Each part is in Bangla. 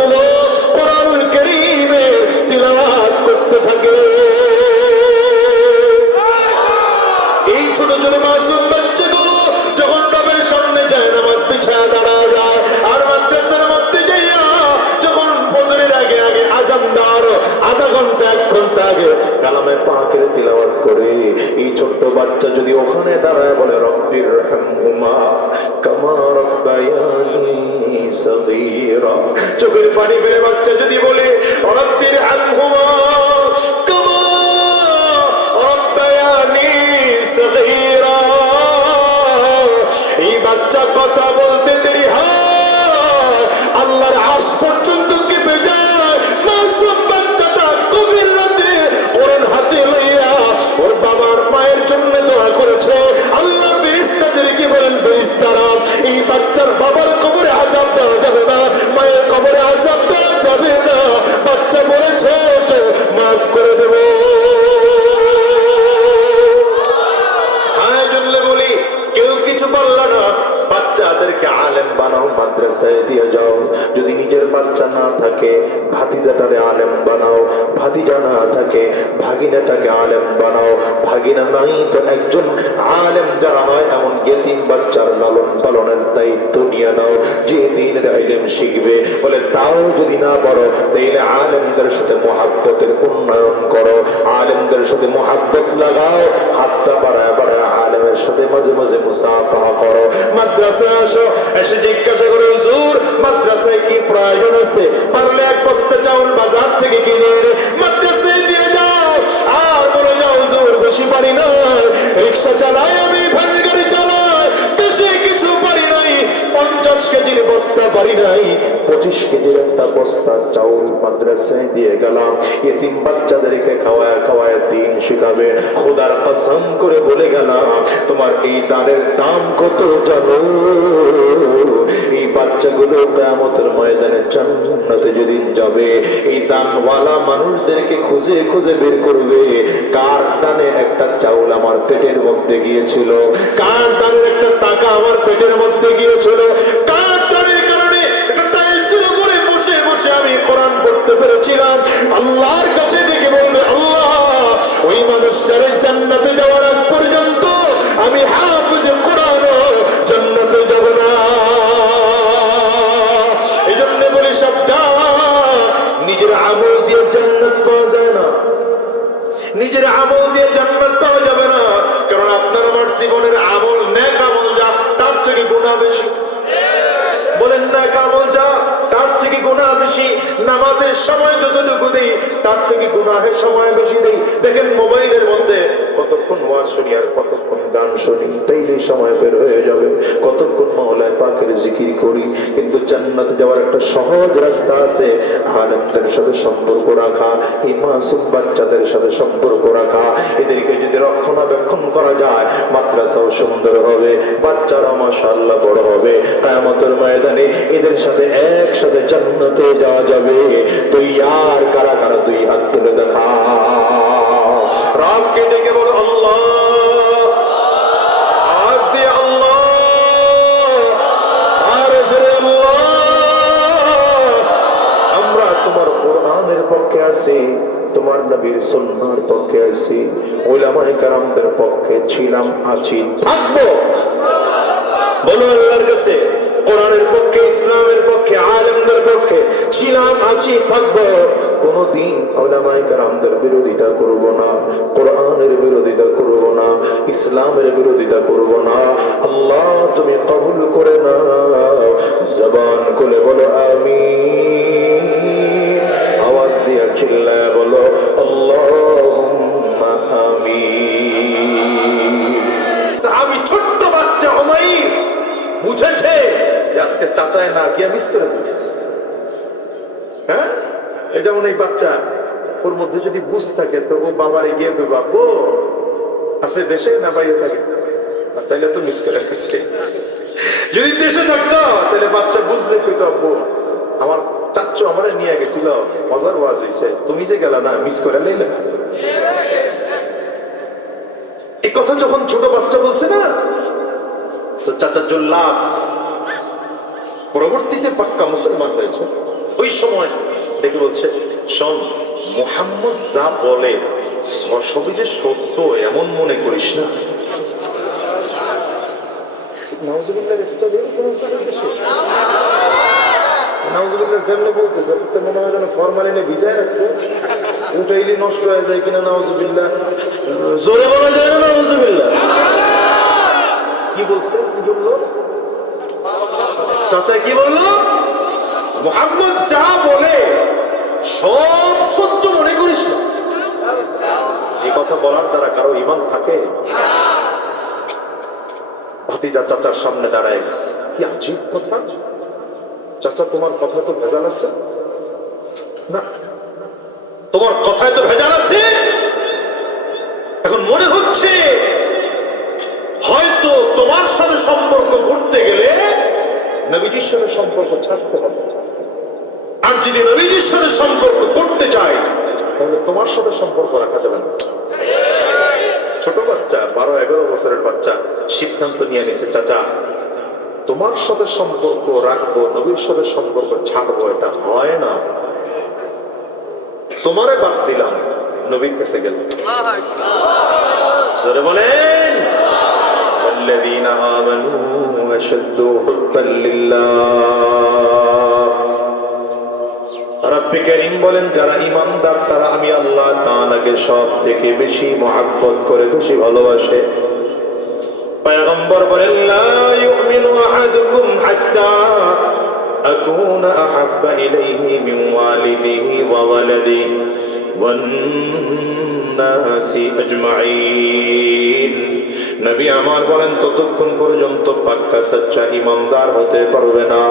বাচ্চাগুলো কোরআনুল কারীমের তিলাওয়াত করতে থাকে। এই ছোট ছোট মাসুম বাচ্চাগুলো যখন রবের সামনে যায় নামাজ বিছায়া দাঁড়া যায়, আর মাদ্রাসার মধ্যে যাইয়া যখন ফজরের আগে আগে আযান দেওয়ার আধা ঘন্টা 1 ঘন্টা আগে কালামে পাকের তিলাওয়াত করে, এই ছোট্ট বাচ্চা যদি ওখানে দাঁড়ায় বলে রব্বির রহমহুমা কামা রাব্বায়ানি সগীরা, চোখের পানি ফেলে বাচ্চা যদি বলে রব্বির রহমহুমা কামা রাব্বায়ানি সগীরা, এই বাচ্চা কথা বলতে দেরি হয় আল্লাহর আরশ পর্যন্ত কেঁপে যায়। মাসুম বাচ্চাটা গভীর রাতে কোরআন হাতে লইয়া ওর বাবার মায়ের জন্য দোয়া করেছে। আল্লাহ ফেরেশতাদেরকে বলেন, ফেরেশতারা এই বাচ্চার বাবার কবরে আযাব দেওয়া যাবে না, মায়ের কবরে আযাব দেওয়া যাবে না। বাচ্চা বলেছে তো মাফ করে দেব। বলি কেউ কিছু বলল না, বাচ্চাদেরকে আলেম বানাও, মাদ্রাসায় দিয়ে যাও। যদি নিজের বাচ্চা না থাকে ভাতিজাটারে আলেম বানাও, ভাতিজা না থাকে ভাগিনাটাকে আলেম বানাও, ভাগিনা নাই তো একজন আলেম যারা হয় এমন ইয়েতিম বাচ্চার লালন পালনের দায়িত্ব নিয়ে নাও, যে দ্বীনের ইলম শিখবে। বলে তাও যদি না পারো তাইলে আলেমদের সাথে মুহাব্বতের উন্নয়ন করো, আলেমদের সাথে মুহাব্বত লাগাও, হাতটা বাড়ায় বাড়ায় আলেমের সাথে মাঝে মাঝে মুসাফাহা করো। মাদ্রাসায় আসো, এসে জিজ্ঞাসা করো হুজুর মাদ্রাসায় কি প্রয়োজন আছে, পারলে 1 বস্তা চাউল বাজার থেকে কিনে এনে মাদ্রাসায় দিয়ে যাও। আর বলে যাও হুজুর বেশি পারি না, রিকশা চালাই আমি, ভ্যান গাড়ি চালাই, বেশি কিছু পারি নাই, 50 কেজির বস্তা পারি নাই, 25 কেজির একটা বস্তা চাউল মাদ্রাসায় দিয়ে গেলাম। এতিম বাচ্চাদেরকে খাওয়ায় খাওয়ায় দিন শিখাবে। খোদার কসম করে বলে গেলাম তোমার এই দানের দাম কত জানো? এই বাচ্চাগুলো কিয়ামতের ময়দানে জান্নাতে যেদিন যাবে, এই দানওয়ালা মানুষদেরকে খুঁজে খুঁজে বের করবে কার দানে একটা চাউল আমার পেটের মধ্যে গিয়েছিল, কার দানের একটা টাকা আমার পেটের মধ্যে গিয়েছিল, কার দানের কারণে একটা টাইলসের উপরে বসে বসে আমি কোরআন পড়তে পেরেছিলাম। আল্লাহর কাছে ডেকে বলবে আল্লাহ ওই মানুষটারে জান্নাতে যাওয়ার আগ পর্যন্ত আমি হাফেজে কোরআন জান্নাতে যাব না। এই জন্য বলি সাবধান, নিজের আমল দিয়ে জান্নাত পাওয়া যায় না, নিজের আমল দিয়ে জান্নাত পাওয়া যাবে না। কারণ আপনার আমার জীবনের আমল নেক আমল যা তার থেকে গুনাহ বেশি। বলেন নেক আমল যা তার থেকে গুনাহ বেশি। নামাজের সময় যতটুকু দেই তার থেকে গুনাহের সময় বেশি দেই। দেখেন মোবাইলের মধ্যে কতক্ষণ ওয়াজ শুনি আর কতক্ষণ গান শুনি, তাইলে সময় বের হয়ে যাবে। কতক্ষণ মাওলানা পাকের জিকির করি, কিন্তু জান্নাতে যাওয়ার একটা সহজ রাস্তা আছে। আলেমদের সাথে সম্পর্ক রাখা, এই মাসুম বাচ্চাদের সাথে সম্পর্ক রাখা, এদেরকে যদি রক্ষণাবেক্ষণ করা যায় মাদ্রাসাও সুন্দর হবে, বাচ্চারা মাশাআল্লাহ বড় হবে। কিয়ামতের ময়দানে এদের সাথে একসাথে জান্নাতে যাওয়া যাবে। তুই আর কারা কারা তুই হাত তুলে দেখা, রবকে ডেকে বলো আল্লাহ, আওয়াজ দিয়ে আল্লাহ, আর জোরে আল্লাহ। আমরা তোমার কোরআনের পক্ষে আছি, তোমার নবীর সুন্নাহর পক্ষে আছি, উলামায়ে কেরামদের পক্ষে ছিলাম, আছি, থাকবো। বলো আল্লাহর কাছে কোরআনের পক্ষে, ইসলামের পক্ষে, আলেমদের পক্ষে ছিলাম, আছি, থাকবো। কোনদিন উলামায়ে কেরামদের বিরোধিতা করব না, কোরআনের বিরোধিতা করব না, ইসলামের বিরোধিতা করব না। আল্লাহ তুমি কবুল করে নাও। জবান খুলে বলো আমিন, আওয়াজ দিয়ে চিল্লায় বলো আল্লাহুম্মা আমিন। আমি ছোট্ট বাচ্চা উমাইর বুঝেছে আজকে চাচায় না গিয়ে মিস করে দিস। হ্যাঁ, এই যেমন এই বাচ্চা, ওর মধ্যে যদি বুঝ থাকে তো ও বাবারে গিয়ে বাবু আছে দেশে না বাইরে থাকে, তাইলে তো মিস করে দিচ্ছে। যদি দেশে থাকতো তাহলে বাচ্চা বুঝলে কইতো আব্বু আমার চাচ্চু আমারে নিয়ে গেছিল, মজার ওয়াজ হইছে, তুমি যে গেলা না, মিস করে লাইলে। এই কথা যখন ছোট বাচ্চা বলছে না, তো চাচা জুল্লাস পরবর্তীতে পাক্কা মুসলমান হয়েছে। ওই ওই সময় দেখে বলছে, শোন, মুহাম্মদ যা বলে সবই যে সত্য এমন মনে করিস না। নাউজুবিল্লাহ যেমনি বলতেছে মনে হয় যেন ফরমালিনে ভিজায় রাখছে, উঠাইলে নষ্ট হয়ে যায় কিনা। নাউজুবিল্লাহ, জোরে বলা যায় না নাউজুবিল্লাহ। কি বলছে, কি বললো চাচা, কি বললো? মুহাম্মদ যা বলে সব সত্য মনে করিস না। এই কথা বলার দ্বারা কারো ঈমান থাকে? ভাতিজা চাচার সামনে দাঁড়ায় গেছে। কি আজীব কথা, চাচা তোমার কথা তো ভেজাল আছে না, তোমার কথায় তো ভেজাল আছে। এখন মনে হচ্ছে হয়তো তোমার সাথে সম্পর্ক করতে গেলে নবীজির সাথে সম্পর্ক ছাড়তে হবে, আর যদি নবীজির সাথে সম্পর্ক করতে চাই তাহলে তোমার সাথে সম্পর্ক রাখা যাবে না। ছোট বাচ্চা, 12-11 বছরের বাচ্চা সিদ্ধান্ত নিয়ে নিছে, চাচা তোমার সাথে সম্পর্ক রাখবো, নবীর সাথে সম্পর্ক ছাড়বো, এটা হয় না। তোমারে বাদ দিলাম, নবীর কাছে গেল। জোরে বলেন, ওয়াল্লাযীনা আমানু আশাদ্দু হুব্বান লিল্লাহ। রব্বে কারীম বলেন, যারা ঈমানদার তারা আমি আল্লাহ তাআলাকে সব থেকে বেশি মহব্বত করে, বেশি ভালোবাসে। পয়গম্বর বলেন, লা ইউমিনু আহাদুকুম হাত্তা আকুনা আহাব্বা ইলাইহি মিন ওয়ালিদিহি ওয়া ওয়ালাদিহি ওয়ান নাসি আজমাইন। নবী আমার বলেন, ততক্ষণ পর্যন্ত পাক্কা সচ্চা ঈমানদার হতে পারবে না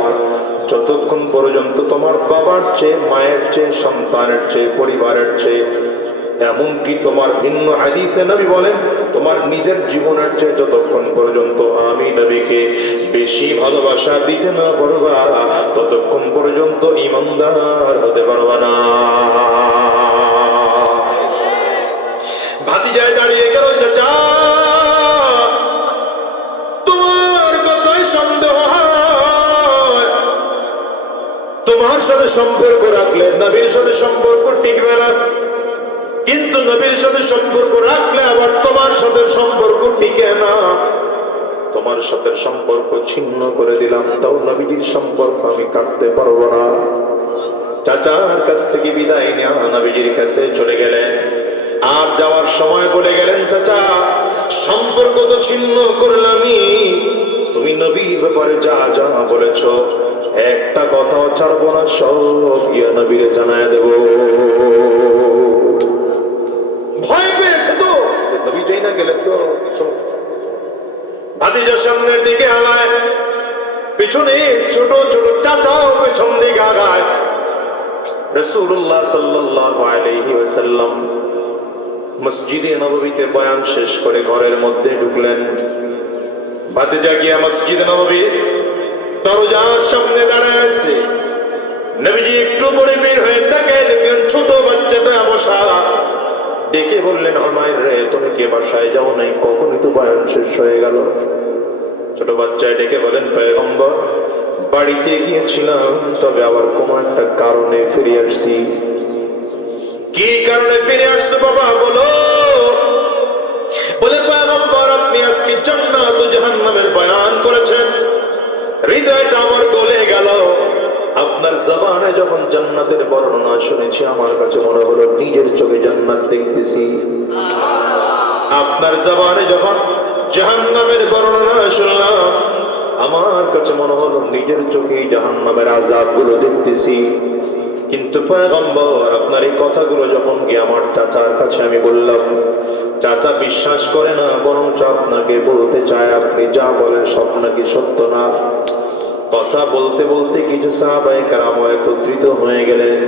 যতক্ষণ পর্যন্ত তোমার বাবার চেয়ে, মায়ের চেয়ে, সন্তানের চেয়ে, পরিবারের চেয়ে, এমনকি তোমার ভিন্ন হাদিসে নবী বলেন তোমার নিজের জীবনের চেয়ে যতক্ষণ পর্যন্ত আমি নবীকে বেশি ভালোবাসা দিতে না পারবা ততক্ষণ পর্যন্ত ঈমানদার হতে পারবা না। ভাতিজায় দাঁড়িয়ে গেল, চাচা তোমার কথায় সন্দেহ হয়, তোমার সাথে সম্পর্ক রাখলে নবীর সাথে সম্পর্ক টিকবে না, কিন্তু নবীর সাথে সম্পর্ক রাখলে আবার তোমার সাথে সম্পর্ক টিকে না। তোমার সাথে সম্পর্ক ছিন্ন করে দিলাম, তাও নবীজির সম্পর্ক আমি কাটতে পারবো না। চাচার কাছ থেকে বিদায় নেওয়া নবীজির কাছে চলে গেলেন। আর যাওয়ার সময় বলে গেলেন, চাচা সম্পর্ক তো ছিন্ন করলামই, তুমি নবীর ব্যাপারে যা যা বলেছ একটা কথাও ছাড়বো না, সব গিয়ে নবীরে জানায় দেব। ভয় পেয়েছে তো, নবী যাই না গেলে তো। ভাতিজার সামনের দিকে আগায়, পিছনে ছোট ছোট চাচাও পেছন দিকে আগায়। রাসূলুল্লাহ সাল্লাল্লাহু আলাইহি ওয়াসাল্লাম মসজিদে নববীতে বয়ান শেষ করে ঘরের মধ্যে ঢুকলেন। ভাতিজা গিয়া মসজিদ নববী দরজার সামনে দাঁড়ায় আছে। নবীজি একটু পরে বের হয়ে তাকায় দেখলেন ছোট বাচ্চাটা বসা। ডেকে বললেন, আমার রে তুমি কে বাসায় যাও নাই? কখনই তো বয়ান শেষ হয়ে গেল। ছোট বাচ্চায় ডেকে বলেন, পয়গম্বর বাড়িতে গিয়েছিলাম, তবে আবার কোন একটা কারণে ফিরে আসছি। কি কারণে ফিরে আসছো বাবা বলো? বলে, পয়গম্বর আপনি আজকে জান্নাত ও জাহান্নামের বয়ান করেছেন, হৃদয়টা আমার গলে গেল। আপনার জবানে যখন জান্নাতের বর্ণনা শুনেছি আমার কাছে মনে হলো নিজের চোখে জান্নাত দেখতেছি। আপনার জবানে যখন জাহান্নামের বর্ণনা শুনলাম আমার কাছে মনে হলো নিজের চোখে জাহান্নামের আযাবগুলো দেখতেছি। কিন্তু পয়গম্বর আপনার এই কথাগুলো যখন গিয়ে আমার চাচার কাছে আমি বললাম, চাচা বিশ্বাস করে না, বরঞ্চ আপনাকে বলতে চায় আপনি যা বলেন সব নাকি সত্য না। কথা বলতে বলতে কিছু সাহাবায়ে কেরাম একত্রিত হয়ে গেলেন।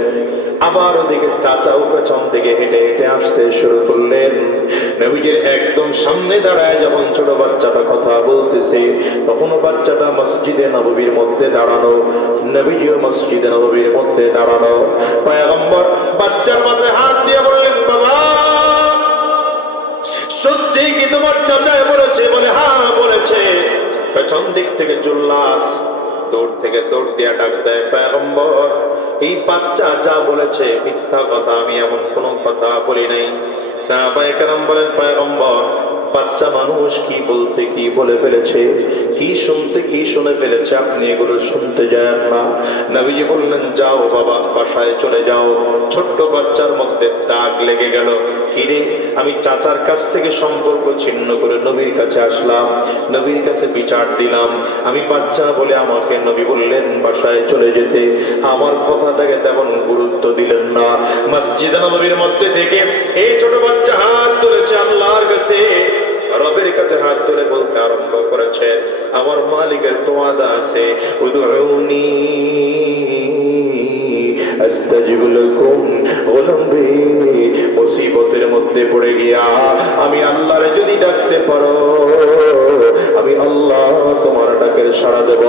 আবার ওদিকে চাচাও পেছন থেকে হেঁটে হেঁটে আসতে শুরু করলেন। নবীজির একদম সামনে দাঁড়ায় যখন ছোট বাচ্চাটা কথা বলতেছে, তখনও বাচ্চাটা মসজিদে নববীর মধ্যে দাঁড়ানো, নবীজিও মসজিদে নববীর মধ্যে দাঁড়ানো। পয়গম্বর বাচ্চার মাথায় হাত দিয়ে বললেন, বাবা সত্যি কি তোমার চাচায় বলেছে? বলে, হ্যাঁ বলেছে। পেছন দিক থেকে জুল্লাস দৌড় থেকে দৌড় দিয়া ডাক দেয়, পয়গম্বর এই বাচ্চা যা বলেছে মিথ্যা কথা, আমি এমন কোনো কথা বলি নাই। সাহাবায়ে কেরাম বলেন, পয়গম্বর বাচ্চা মানুষ কি বলতে কি বলে ফেলেছে, কি শুনতে কি শুনে ফেলেছে, আপনি এগুলো শুনতে যান না। নবীজি বললেন, যাও বাবা, বাসায় চলে যাও। ছোট্ট বাচ্চার মধ্যে দাগ লেগে গেল। কিরে, আমি চাচার কাছ থেকে সম্পর্ক ছিন্ন করে নবীর কাছে আসলাম, নবীর কাছে বিচার দিলাম, আমি বাচ্চা বলে আমাকে নবী বললেন বাসায় চলে যেতে। আমার কথাটাকে তেমন গুরুত্ব দিলেন না। মসজিদে নববীর মধ্যে থেকে এই ছোট বাচ্চা হাত তুলেছে আল্লাহর কাছে, রবের কাছে হাত তুলে বলতে আরম্ভ করেছে, আমার মালিকের তো ওয়াদা আছে, উদউনি আস্তাজিব লাকুম। গোলাম রে, মুসিবতের মধ্যে পড়ে গিয়া আমি আল্লাহরে যদি ডাকতে পারো, আমি আল্লাহ তোমার ডাকের সাড়া দেব।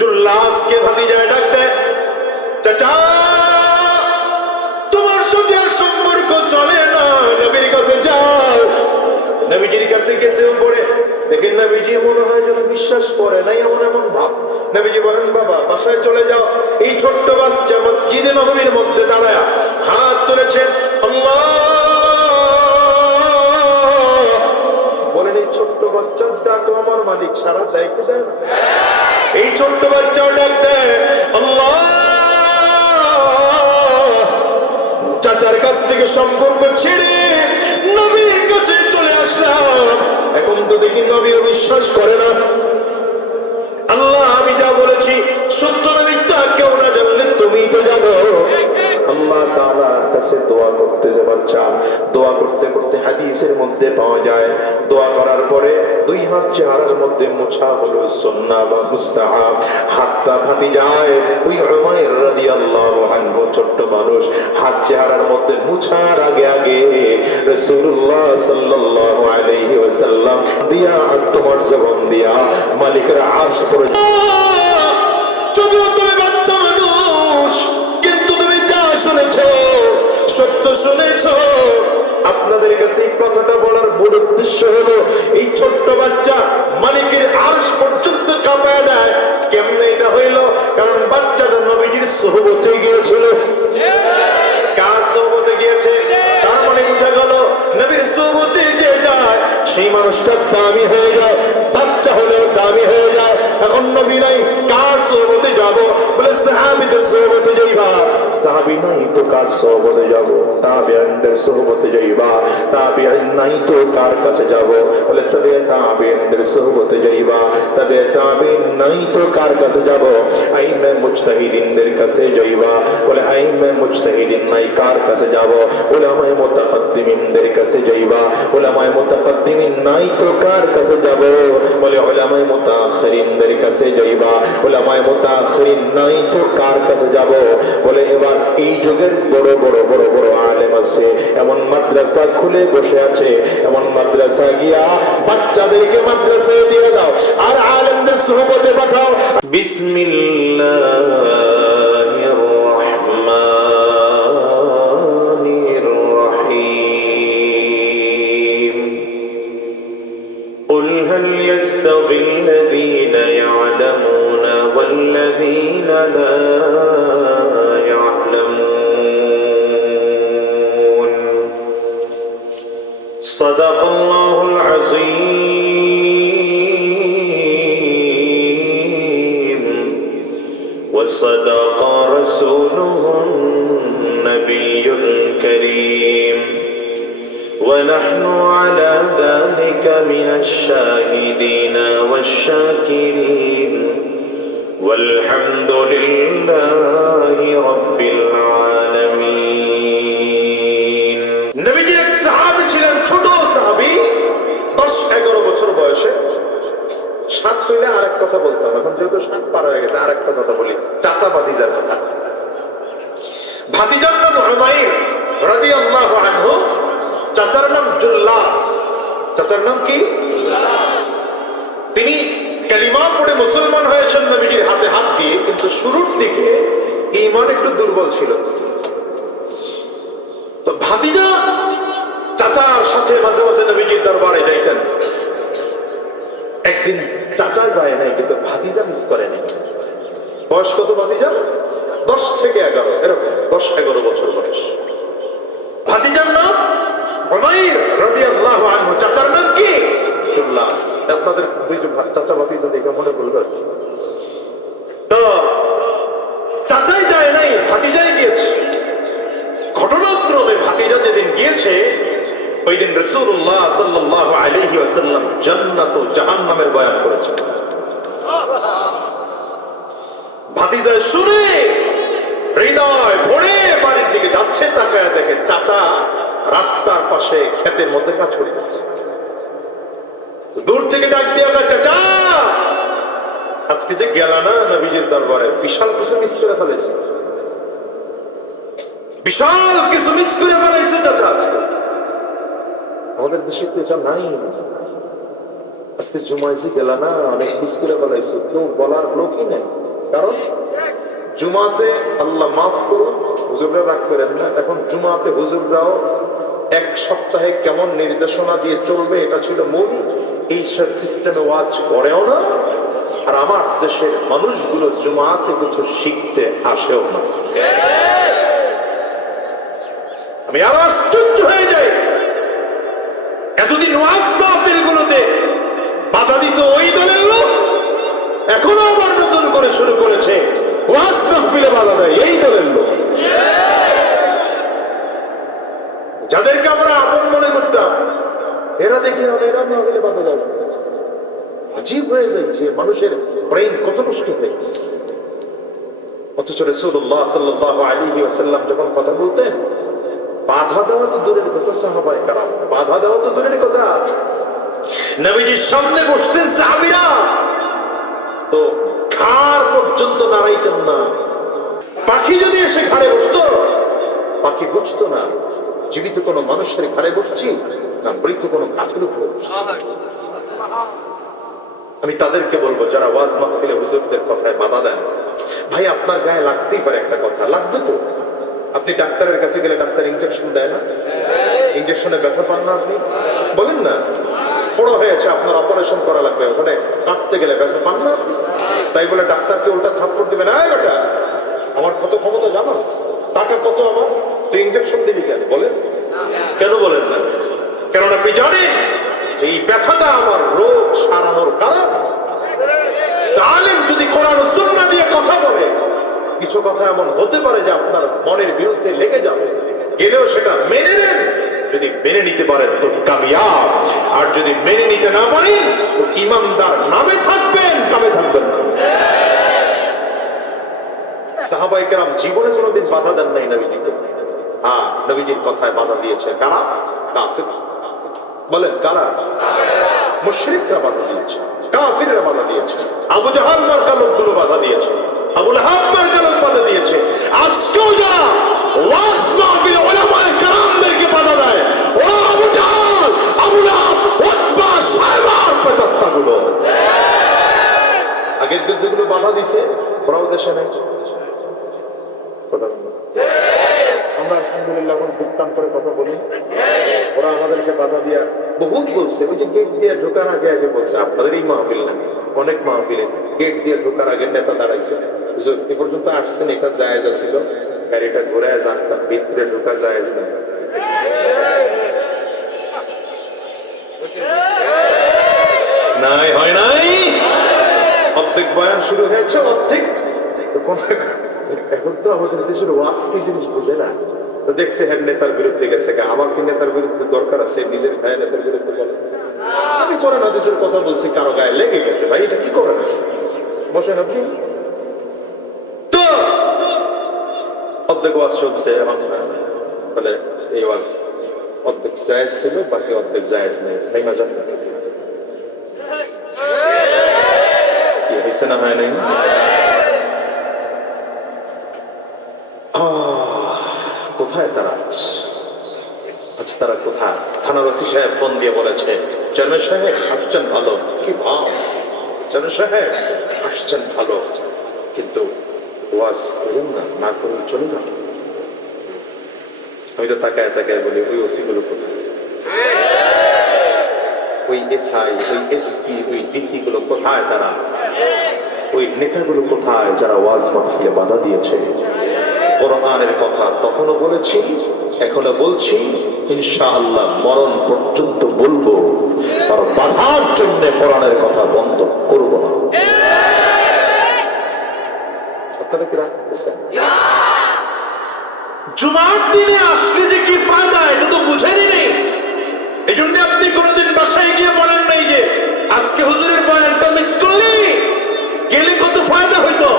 জুল্লাসকে ভাতিজায় ডাক দেয়, চাচা তোমার সাথে আর সম্পর্ক চলে না, নবীর কাছে যাও। নবীজির কাছে গেছে উপরে, দেখেন নবীজি মনে হয় যেন বিশ্বাস করে নাই, এমন এমন ভাব। নবীজি বলেন, বাবা বাসায় চলে যাও। এই ছোট্ট বাচ্চা মসজিদে নববীর মধ্যে দাঁড়ায় হাত তুলেছেন, আল্লাহ বলেন। এই ছোট্ট বাচ্চার ডাক আমার মালিক সারা দেয় কি দেয় না? এই ছোট্ট বাচ্চাও ডাক দেয়, আল্লাহ। চাচার কাছ থেকে সম্পর্ক ছেড়ে নবীর কাছে চলে আসলাম, এখন তো দেখি নবী বিশ্বাস করে না। আল্লাহ আমি যা বলেছি সত্য না মিথ্যা কেউ না জানলে তুমি তো জানো। আল্লাহ তাআলার কাছে দোয়া করতেছে বাচ্চা। দোয়া করতে করতে হাদিসের মধ্যে পাওয়া যায়, দোয়া করার পরে দুই হাত চেহারার মধ্যে মোছা হলো সুন্নাহ বা মুস্তাহাব। হাতটা ফাটি যায়। ওই উমাইর রাদিয়াল্লাহু আনহু ছোট্ট মানুষ, হাত চেহারার মধ্যে মুছার আগে আগে রাসূলুল্লাহ সাল্লাল্লাহু আলাইহি ওয়াসাল্লাম দিয়া তোমার জবান দিয়া মালিকের আরশ পড়ে। যদিও তুমি বাচ্চা মানুষ, কিন্তু তুমি যা শুনেছো সত্য শুনেছো। আপনাদের কাছে এই কথাটা বলার মূল উদ্দেশ্য হলো, এই ছোট্ট বাচ্চা মালিকের আরশ পর্যন্ত কাঁপায় দেয়। কেমনে এটা হইল? কারণ বাচ্চাটা নবীজির সোহবতে গিয়েছিল। কার সোহবতে গিয়েছে? তার মানে বুঝা গেল নবীর সোহবতে যে যায় সেই মানুষটা দামি হয়ে যায়, বাচ্চা হলেও দামি হয়ে যায়। এখন নবী নাই, কার সোহবতে যাব? বলে সাহাবীদের সোহবতে যাইবা। সাহাবী নাই তো কার সোহবতে যাব? তাবিঈনদের সোহবতে যাইবা। তাবিঈন নাই তো কার কাছে যাব? বলে তবে তাবিঈনদের সোহবতে যাইবা। তবে তাবিঈন নাই তো কার কাছে যাব? আইমে মুজতাহিদিনদের কাছে যাইবা। বলে আইমে মুজতাহিদিন নাই কার কাছে যাব? উলামায়ে মুতাকাদ্দিমিনদের কাছে যাইবা। উলামায়ে মুতাকাদ্দিমিন নাই তো কার কাছে যাব? বলে উলামায়ে মুতাআখিরিনদের কাছে যাইবা। উলামায়ে মুতাআখিরিন নাই তো কার কাছে যাব? বলে এবার এই যুগের বড় বড় বড় বড় আলেম আছে, এমন মাদ্রাসা খুলে বসে আছে, এমন মাদ্রাসা গিয়া বাচ্চাদেরকে মাদ্রাসায় দিয়ে দাও আর আলেমদের সুহবতে পাঠাও। বিসমিল্লাহির রাহমানির রাহিম। কুল হাল ইয়াস্তাবিল্লাযীনা ইয়া'লামুনা ওয়াল্লাযীনা লা صدق الله العظيم وصدق رسوله النبي الكريم ونحن على ذلك من الشاهدين والشاكرين والحمد لله رب العالمين. নবীজি এক সাহাবী ছিলেন, ছোট সাহাবী, 10-11 বছর বয়সে। 7 হইলে আরেক কথা বলতাম, এখন যেহেতু 7 পার হয়ে গেছে আরেক কথা বলি, চাচা ভাতিজার কথা। ভাতিজার নাম উমাইর রাদিয়াল্লাহু আনহু, চাচার নাম জুল্লাস। চাচার নাম কি? তিনি কালিমা পড়ে মুসলমান হয়েছেন নবীজির হাতে হাত দিয়ে, কিন্তু শুরুর দিকে ঈমান একটু দুর্বল ছিল। তো ভাতিজা চাচার সাথে মাঝে মাঝে নবীজির দরবারে যাইতেন। একদিন চাচা যায় নাই, কিন্তু ভাতিজা মিস করে নাই। বয়স কত ভাতিজা? 10 থেকে 11, এরকম 10-11 বছর বয়স। ভাতিজার নাম উমাইর রাদিয়াল্লাহু আনহু। চাচার নাম কি? আব্দুল্লাহ। আপনাদের দুইজন চাচা ভাতিজা দেখে মনে করলো তো চাচাই যায় নাই, ভাতিজাই গিয়েছে। ঘটনাক্রমে ভাতিজা যেদিন গিয়েছে ওই দিন রাসূলুল্লাহ সাল্লাল্লাহু আলাইহি ওয়াসাল্লাম জান্নাত ও জাহান্নামের বয়ান করেছেন। ভাতিজা শুনে হৃদয় ভরে বাড়ির দিকে যাচ্ছে, তাকায় দেখে চাচা রাস্তার পাশে ক্ষেতের মধ্যে কাজ করতেছে। দূর থেকে ডাক দিয়া কয়, চাচা আজকে যে গেল না নবীজির দরবারে, বিশাল কিছু মিস করে ফেলেছে, বিশাল কিছু মিস করে ফেলেছে চাচা আজকে। আমাদের দেশে তো এটা নাই। আজকে জুমায় যে গেল না, অনেক মিস করে ফেলেছে, কেউ বলার লোকই নেই। কারণ জুমাতে আল্লাহ মাফ করুন, হুজুররা রাগ করেন না, এখন জুমাতে হুজুররাও এক সপ্তাহে কেমন নির্দেশনা দিয়ে চলবে এটা ছিল মূল। এই সিস্টেমে ওয়াজ করেও না, আর আমার দেশের মানুষগুলো জুমাতে কিছু শিখতে আসেও না। আমি আরো আশ্চর্য হয়ে যাই, এতদিন ওয়াজ মাহফিল গুলোতে বাধা দিত ওই দলের লোক, এখনো আবার নতুন করে শুরু করেছে ওয়াজ মাহফিলে বাধা দেয় এই দলের লোক। যাদেরকে আমরা আপন মনে করতাম, এরা দেখি এরা মাহফিলে বাধা দেয়। আজীব হয়ে যায় যে মানুষের ব্রেইন কত নষ্ট হয়ে গেছে। অথচ রাসূলুল্লাহ সাল্লাল্লাহু আলাইহি ওয়াসাল্লাম যখন কথা বলতেন, বাধা দেওয়া তো দূরের কথা, সাহাবায়ে কেরাম বাধা দেওয়া তো দূরের কথা, নবীজির সামনে বসতেন সাহাবীরা তো ঘাড় পর্যন্ত নাড়াইতেন না। পাখি যদি এসে ঘাড়ে বসতো, পাখি বুঝতো না জীবিত কোনো মানুষের ঘাড়ে বসছি না মৃত কোনো গাছের উপরে বসছি। আমি তাদেরকে বলবো যারা ওয়াজ মাহফিলে হুজুরদের কথায় বাধা দেন, ভাই আপনার গায়ে লাগতেই পারে একটা কথা, লাগবে তো। আপনি ডাক্তারের কাছে গেলে ডাক্তার ইনজেকশন দেয় না? ইনজেকশনে ব্যথা পান না? আপনি বলেন না ফোড়া হয়েছে, আপনার অপারেশন করা লাগবে, ওখানে কাটতে গেলে ব্যথা পান না? তাই বলে ডাক্তারকে উল্টা থাপ্পড় দিবে না, বেটা আমার কত ক্ষমতা জানো, টাকা কত আমার, তুই ইনজেকশন দিলি কেন? বলেন কেন বলেন না? কারণ আপনি জানেন এই ব্যথাটা আমার রোগ সারানোর কারণ। আলেম যদি কোরআন ও সুন্নাহ দিয়ে কথা বলে, কিছু কথা এমন হতে পারে যে আপনার মনের বিরুদ্ধে লেগে যাবে, গেলেও সেটা মেনে নেন। যদি মেনে নিতে পারেন তো কামিয়াব, আর যদি মেনে নিতে না পারেন তো ইমানদার নামে থাকবেন, কামে থাকবেন না। সাহাবায়ে কেরাম জীবনে কোনোদিন বাধা দেন নাই নবীজিকে। হ্যাঁ, নবীজির কথায় বাধা দিয়েছে কারা? কাফির। বলেন কারা? মুশরিকরা বাধা দিয়েছে, কাফিররা বাধা দিয়েছে, আবু জাহাল মার্কা লোকগুলো বাধা দিয়েছে, আবু লাহাব মার্কা লোক বাধা দিয়েছে। আজকেও যারা ওয়াজ মাহফিলে উলামায়ে কেরামদেরকে বাধা দেয়, ওরা আবু জাহাল, আবু লাহাব, উতবা, সাইবার পেটাত্তাগুলো। আগের যেগুলো বাধা দিছে ওরাও দেশে নেই। আমরা আলহামদুলিল্লাহ এখন বুকটান করে কথা বলি, ওরা আমাদেরকে বাধা দিয়া বহুত বলছে। ওই যে গেট দিয়ে ঢোকার আগে আগে বলছে, আপনাদের এই মাহফিল না, অনেক মাহফিলে গেট দিয়ে ঢোকার আগে নেতা দাঁড়াইছে, এ পর্যন্ত আসছেন, এটা জায়েজ ছিল, গাড়িটা ঘুরে যান, ভিতরে ঢোকা জায়েজ না। নাই হয় নাই, অর্ধেক বয়ান শুরু হয়েছে, অর্ধেক এখন তো আমাদের দেশের ওয়াজ কি জিনিস বুঝে না। তো দেখছে হ্যাঁ নেতার বিরুদ্ধে গেছে, আমার কি নেতার বিরুদ্ধে দরকার আছে? নিজের ভাই নেতার বিরুদ্ধে বলে আমি কোরআন হাদিসের কথা বলছি, কারো গায়ে লেগে গেছে, ভাই এটা কি করার আছে? বসেন আপনি। তো অর্ধেক ওয়াজ চলছে, বলে এই ওয়াজ অর্ধেক জায়েজ ছিল, বাকি অর্ধেক জায়েজ নেই। তাই না? জানেন কি হয়েছে না হয় নাই? কোথায় তারা আজ তারা কোথায়? থানার ওসি সাহেব ফোন দিয়ে বলেছে, চেয়ারম্যান সাহেব আসছেন ভালো, কি ভাব চেয়ারম্যান সাহেব আসছেন ভালো, কিন্তু ওয়াজ করুন না, না করুন চলে না। আমি তো তাকায় তাকায় বলি, ওই ওসি গুলো কোথায়? ওই এসআই, ওই এসপি, ওই ডিসি গুলো কোথায়? তারা ওই ওই নেতাগুলো কোথায় যারা ওয়াজ মাহফিলে বাধা দিয়েছে? কোরআনের কথা তখনও বলেছি, এখনো বলছি, ইনশাআল্লাহ মরণ পর্যন্ত বলবো। আর বাধার জন্য কোরআনের কথা বন্ধ করব না। আপনারা কি রাখতেছেন? জুমার দিনে আসলে যে কি ফায়দা এটা তো বুঝেনি নেই। এই জন্য আপনি কোনোদিন বাসায় গিয়ে বলেন নাই যে আজকে হুজুরের বয়ানটা মিস করলি, গেলে কত ফায়দা হইতো।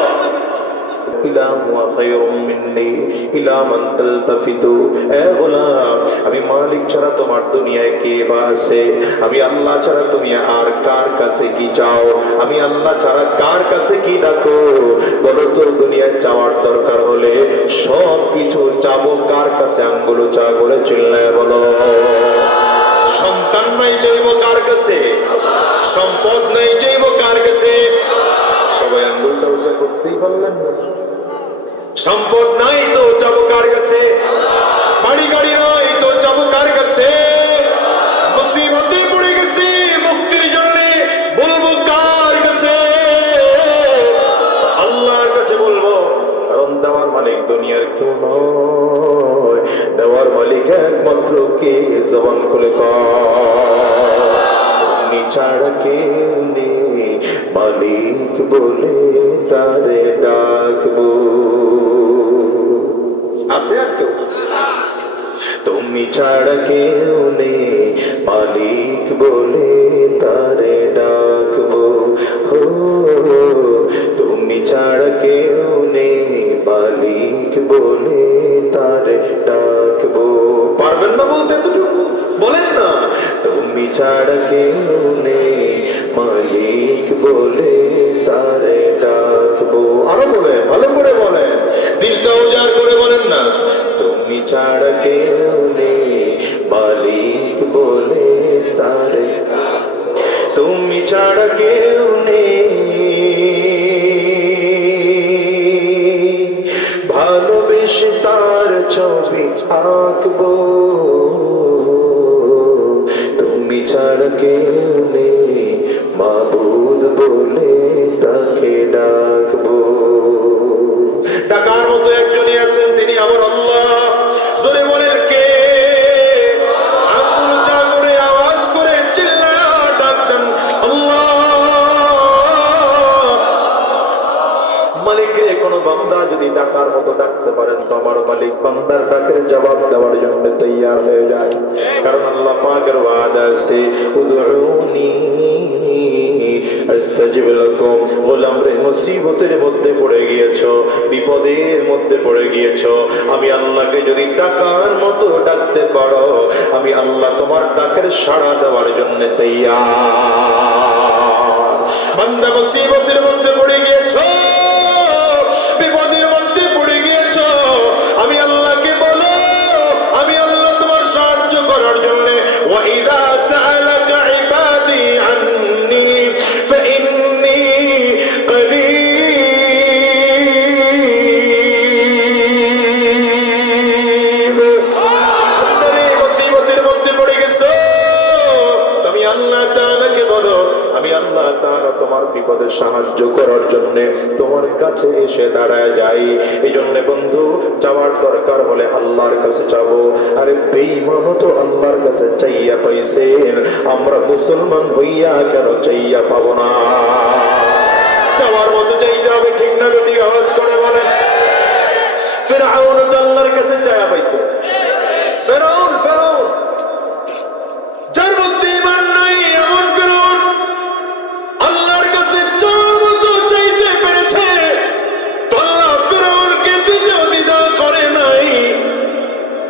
আমি মালিক ছাড়া তোমার দুনিয়ায় কে বা আছে? আমি আল্লাহ ছাড়া তুমি আর কার কাছে কি চাও? আমি আল্লাহ ছাড়া কার কাছে কি ডাকো? বলো তো, দুনিয়ায় চাওয়ার দরকার হলে সব কিছু চাবো কার কাছে? আঙ্গুলো চা করে চিল্লায় বলো। সন্তান নাই চাইব কার কাছে? সম্পদ নাই চাইব কার কাছে? সবাই আঙ্গুলটা উঁচা করতেই পারলেন না। সম্পদ নাই তো যাবো কার কাছে? বাড়ি গাড়ি নাই তো যাবো কার কাছে? মুসিবতে পড়ে গেছি মুক্তির জন্য বলবো কার কাছে? আল্লাহর কাছে বলবো, কারণ দেওয়ার মালিক দুনিয়ার কেউ নয়, দেওয়ার মালিক একমাত্র কে? জবান খুলে তুমি ছাড়া কেউ নেই, মালিক বলে তারে ডাকবো। আছে আর কেউ? তুমি ছাড়া কেউ নেই, মালিক বলে তারে ডাকবো। হো, তুমি ছাড়া কেউ নেই, মালিক বলে তারে ডাকবো। পারবেন না বলতে এতটুকু? বলেন না। তুমি ছাড়া কেউ নেই, মালিক বলে তারে ডাকবো। আরো বলে, ভালো করে বলেন, দিলটা উজাড় করে বলেন না। তুমি ছাড়া কেউ নেই, মালিক বলে তারে, তুমি ছাড়া কেউ নেই, ভালোবেসে তার ছবি আঁকবো। তুমি ছাড়া কেউ নেই, মাবুদ বলে তাকে ডাকবো। ডাকার মতো একজনই আছেন, তিনি আমার আল্লাহ। জোরে বলেন কে? আঙ্গুল উঁচা করে আওয়াজ করে চিল্লা ডাক দেন আল্লাহ। মালিক রে, কোন বান্দা যদি ডাকার মতো ডাকতে পারেন তো আমার মালিক বান্দার ডাকের জবাব দেওয়ার জন্য তৈয়ার হয়ে যায়। কারণ আল্লাহ পাকের ওয়াদা আছে, উদউনি আস্তাজিব লাকুম। গোলাম রে, মুসিবতের মধ্যে পড়ে গিয়েছো, বিপদের মধ্যে পড়ে গিয়েছো, আমি আল্লাহকে যদি ডাকার মতো ডাকতে পারো, আমি আল্লাহ তোমার ডাকের সাড়া দেওয়ার জন্য তৈয়ার। বান্দা মুসিবতের মধ্যে পড়ে গিয়েছো, বিপদের মধ্যে পড়ে গিয়েছো, আমি আল্লাহকে বলো, আমি আল্লাহ তোমার সাহায্য করার জন্য। ওয়া ইযা সাআলাকা ইবাদি আন্নী ফাইন্নী করিব। আপনারে মুসিবতের মধ্যে পড়ে গেছো, তুমি আল্লাহ তাআলাকে বলো, আমি আল্লাহ তাআলা তোমার বিপদে সাহায্য করার জন্য তোমার কাছে এসে দাঁড়ায় যাই। এই জন্য বন্ধু, যাওয়ার দরকার হলে আল্লাহর কাছে যাবো। আরে বেঈমান তো আল্লাহর কাছে চাইয়া পাইছেন, আমরা মুসলমান হইয়া কেন চাইয়া পাবো না? যাওয়ার মতো চাইতে হবে, ঠিক না বেটি? আওয়াজ করে বলেন। ফিরআউন তো আল্লাহর কাছে চাইয়া পাইছে। ফিরআউন, ফিরআউন যার মধ্যে ঈমান নাই, এমন ফিরআউন আল্লাহর কাছে যাওয়ার মতো চাইতে পেরেছে, তো আল্লাহ ফিরআউনকে দিতেও দ্বিধা করে নাই।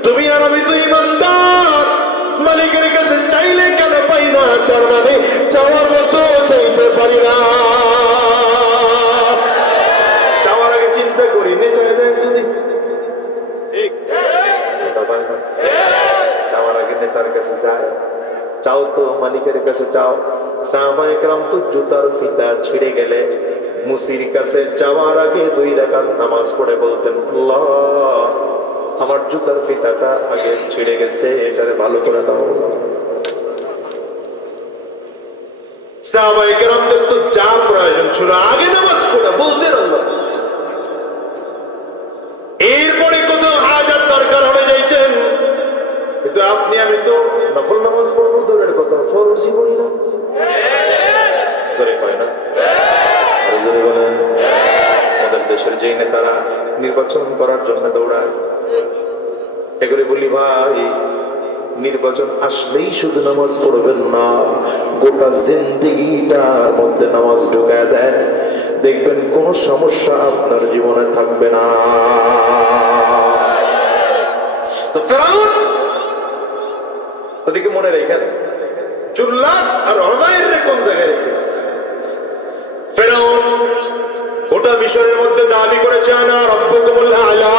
তুমি আর আমি তো ঈমানদার, মালিকের কাছে চাইলে কেন পাই না? তার মানে চাওয়ার মতো চাইতে পারি না। চাওয়ার আগে চিন্তা করি, নেতা দেয় যদি চাওয়ার আগে নেতার কাছে যায়। চাও তো মালিকের কাছে চাও। সাহাবায়ে কেরাম তো জুতার ফিতা ছিঁড়ে গেলে মুসির কাছে যাওয়ার আগে 2 রাকাত নামাজ পড়ে বলতেন, আল্লাহ আমার জুতার ফিতাটা আগে ছিঁড়ে গেছে, এটারে ভালো করে দাও। সাহাবায়ে কেরামদের তো যা প্রয়োজন ছিল আগে নামাজ পড়া বলতেন আল্লাহ, এরপরে কোথাও হাজাত দরকার হলে যাইতেন। কিন্তু আপনি আমি তো নফল নামাজ পড়বো দূরের কথা, ফরজই পড়ি না। সরে কয় না, আরো জোরে বলেন। আমাদের দেশের যেই নেতারা নির্বাচন করার জন্য দৌড়ায়, এগুলি বলি ভাই নির্বাচন আসলেই শুধু নামাজ পড়বেন না, গোটা জিন্দেগিটার মধ্যে নামাজ ঢুকায় দেন, দেখবেন কোন সমস্যা আপনার জীবনে থাকবে না। তো ফেরাউন ওদিকে মনে রেখেন জুল্লাস আর উযাইর কোন জায়গায় রেখেছে। ফেরাউন গোটা মিশরের মধ্যে দাবি করেছে আনা রাব্বুকুমুল আ'লা,